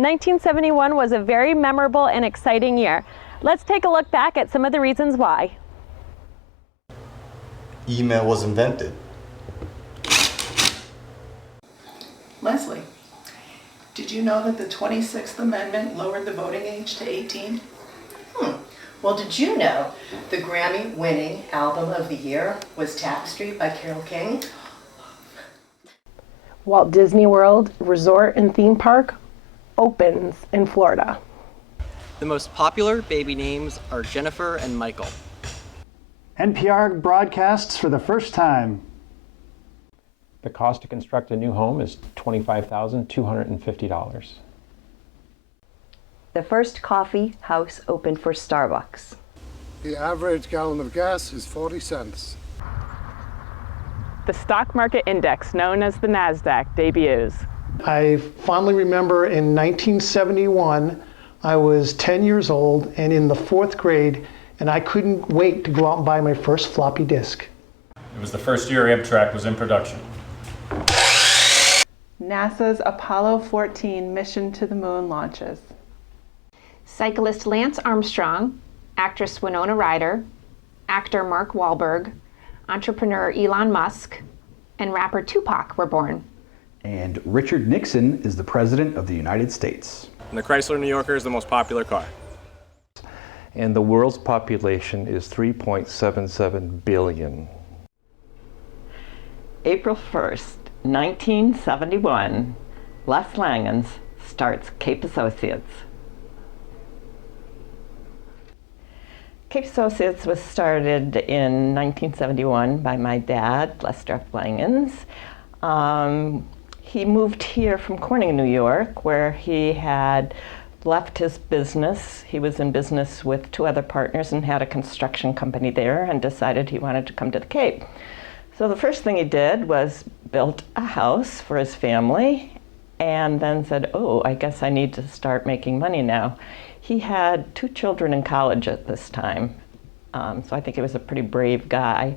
1971 was a very memorable and exciting year. Let's take a look back at some of the reasons why. Email was invented. Leslie, did you know that the 26th Amendment lowered the voting age to 18? Well, did you know the Grammy-winning album of the year was Tapestry by Carole King? Walt Disney World Resort and Theme Park opens in Florida. The most popular baby names are Jennifer and Michael. NPR broadcasts for the first time. The cost to construct a new home is $25,250. The first coffee house opened for Starbucks. The average gallon of gas is 40 cents. The stock market index, known as the NASDAQ, debuts. I fondly remember in 1971, I was 10 years old and in the 4th grade, and I couldn't wait to go out and buy my first floppy disk. It was the first year Amtrak was in production. NASA's Apollo 14 mission to the moon launches. Cyclist Lance Armstrong, actress Winona Ryder, actor Mark Wahlberg, entrepreneur Elon Musk, and rapper Tupac were born. And Richard Nixon is the President of the United States. And the Chrysler New Yorker is the most popular car. And the world's population is 3.77 billion. April 1st, 1971, Les Langens starts Cape Associates. Cape Associates was started in 1971 by my dad, Lester F. Langens. He moved here from Corning, New York, where he had left his business. He was in business with 2 other partners and had a construction company there, and decided he wanted to come to the Cape. So the first thing he did was built a house for his family, and then said, oh, I guess I need to start making money now. He had 2 children in college at this time, so I think he was a pretty brave guy.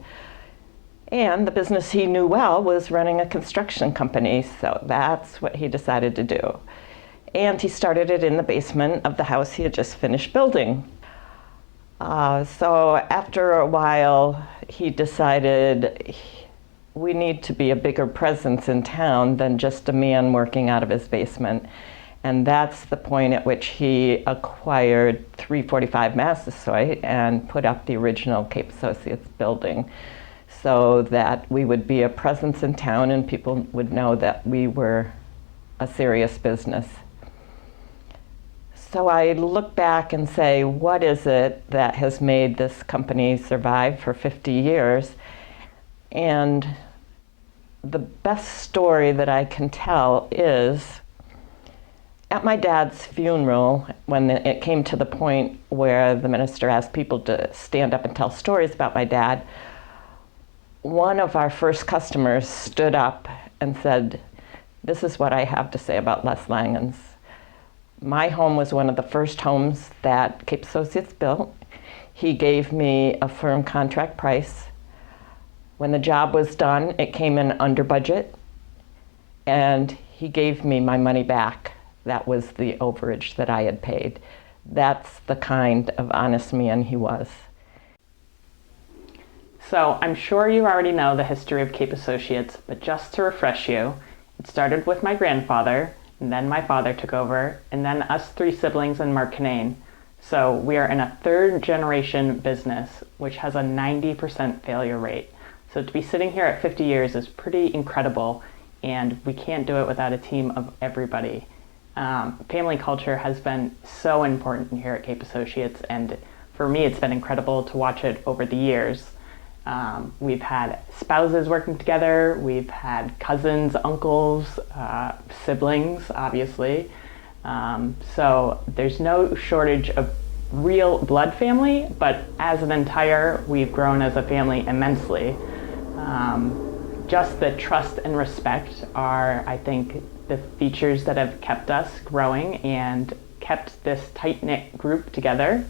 And the business he knew well was running a construction company, so that's what he decided to do. And he started it in the basement of the house he had just finished building. So after a while, he decided we need to be a bigger presence in town than just a man working out of his basement. And that's the point at which he acquired 345 Massasoit and put up the original Cape Associates building, so that we would be a presence in town and people would know that we were a serious business. So I look back and say, what is it that has made this company survive for 50 years? And the best story that I can tell is at my dad's funeral, when it came to the point where the minister asked people to stand up and tell stories about my dad, one of our first customers stood up and said, this is what I have to say about Les Langens. My home was one of the first homes that Cape Associates built. He gave me a firm contract price. When the job was done, it came in under budget, and he gave me my money back. That was the overage that I had paid. That's the kind of honest man he was. So I'm sure you already know the history of Cape Associates, but just to refresh you, it started with my grandfather, and then my father took over, and then us 3 siblings and Mark Kinane. So we are in a 3rd generation business, which has a 90% failure rate. So to be sitting here at 50 years is pretty incredible, and we can't do it without a team of everybody. Family culture has been so important here at Cape Associates, and for me it's been incredible to watch it over the years. We've had spouses working together, we've had cousins, uncles, siblings, obviously. So there's no shortage of real blood family, but as an entire, we've grown as a family immensely. Just the trust and respect are, I think, the features that have kept us growing and kept this tight-knit group together.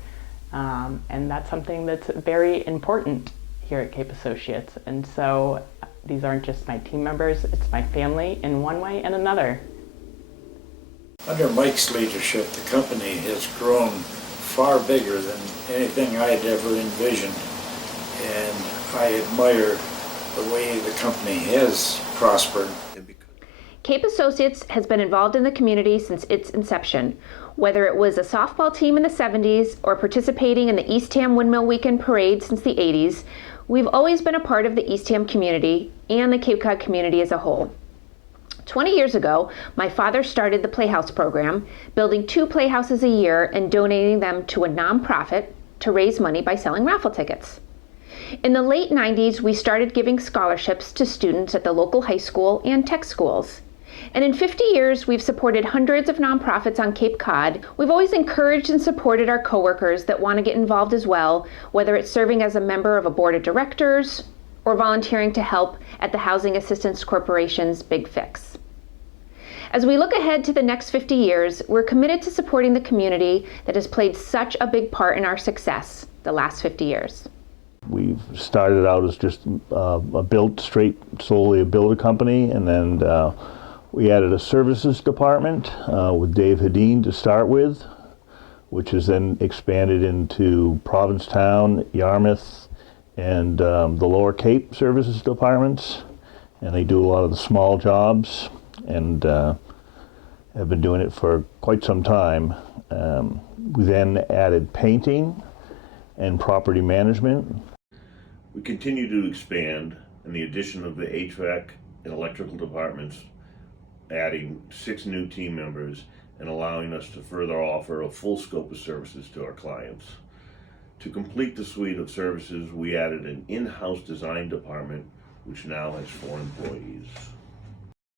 And that's something that's very important here at Cape Associates. And so these aren't just my team members, it's my family in one way and another. Under Mike's leadership, the company has grown far bigger than anything I had ever envisioned, and I admire the way the company has prospered. Cape Associates has been involved in the community since its inception. Whether it was a softball team in the 70s or participating in the Eastham Windmill Weekend Parade since the 80s, we've always been a part of the Eastham community and the Cape Cod community as a whole. 20 years ago, my father started the Playhouse program, building 2 playhouses a year and donating them to a nonprofit to raise money by selling raffle tickets. In the late 90s, we started giving scholarships to students at the local high school and tech schools. And in 50 years, we've supported hundreds of nonprofits on Cape Cod. We've always encouraged and supported our coworkers that want to get involved as well, whether it's serving as a member of a board of directors or volunteering to help at the Housing Assistance Corporation's Big Fix. As we look ahead to the next 50 years, we're committed to supporting the community that has played such a big part in our success the last 50 years. We've started out as just solely a builder company, and then we added a services department with Dave Hedin to start with, which has then expanded into Provincetown, Yarmouth, and the Lower Cape services departments. And they do a lot of the small jobs and have been doing it for quite some time. We then added painting and property management. We continue to expand, and the addition of the HVAC and electrical departments, adding 6 new team members and allowing us to further offer a full scope of services to our clients. To complete the suite of services, we added an in-house design department, which now has 4 employees.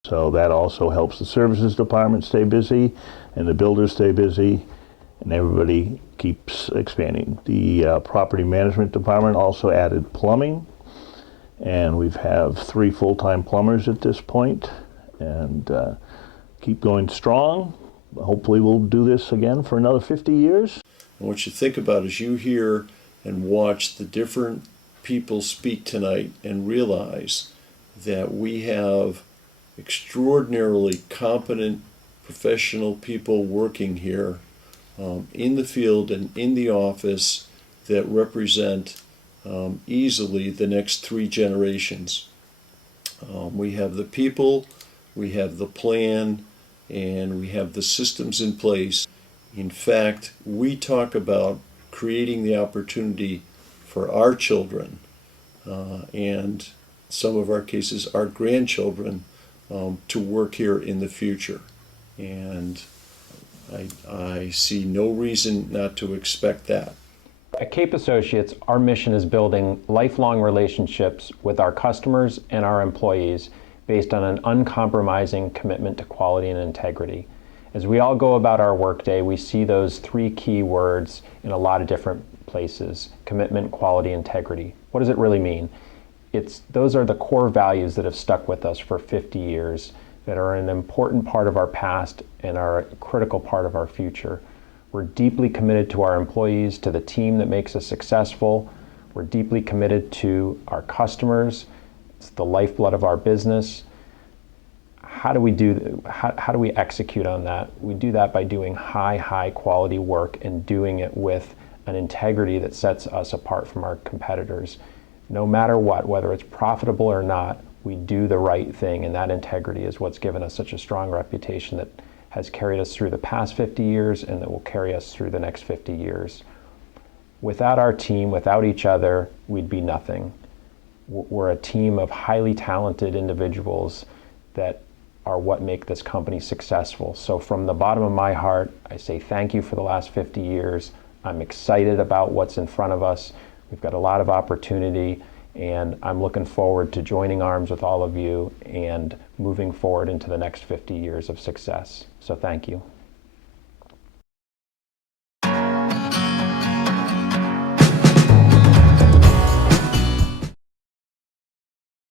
So that also helps the services department stay busy and the builders stay busy, and everybody keeps expanding. The property management department also added plumbing, and we have 3 full-time plumbers at this point, and keep going strong. Hopefully we'll do this again for another 50 years. And what you think about is you hear and watch the different people speak tonight and realize that we have extraordinarily competent professional people working here in the field and in the office that represent easily the next 3 generations. We have the people, we have the plan, and we have the systems in place. In fact, we talk about creating the opportunity for our children and some of our cases, our grandchildren, to work here in the future. And I see no reason not to expect that. At Cape Associates, our mission is building lifelong relationships with our customers and our employees based on an uncompromising commitment to quality and integrity. As we all go about our workday, we see those 3 key words in a lot of different places: commitment, quality, integrity. What does it really mean? Those are the core values that have stuck with us for 50 years, that are an important part of our past and are a critical part of our future. We're deeply committed to our employees, to the team that makes us successful. We're deeply committed to our customers. It's the lifeblood of our business. How do we execute on that? We do that by doing high quality work and doing it with an integrity that sets us apart from our competitors. No matter what, whether it's profitable or not, we do the right thing, and that integrity is what's given us such a strong reputation that has carried us through the past 50 years and that will carry us through the next 50 years. Without our team, without each other, we'd be nothing. We're a team of highly talented individuals that are what make this company successful. So from the bottom of my heart, I say thank you for the last 50 years. I'm excited about what's in front of us. We've got a lot of opportunity, and I'm looking forward to joining arms with all of you and moving forward into the next 50 years of success. So thank you.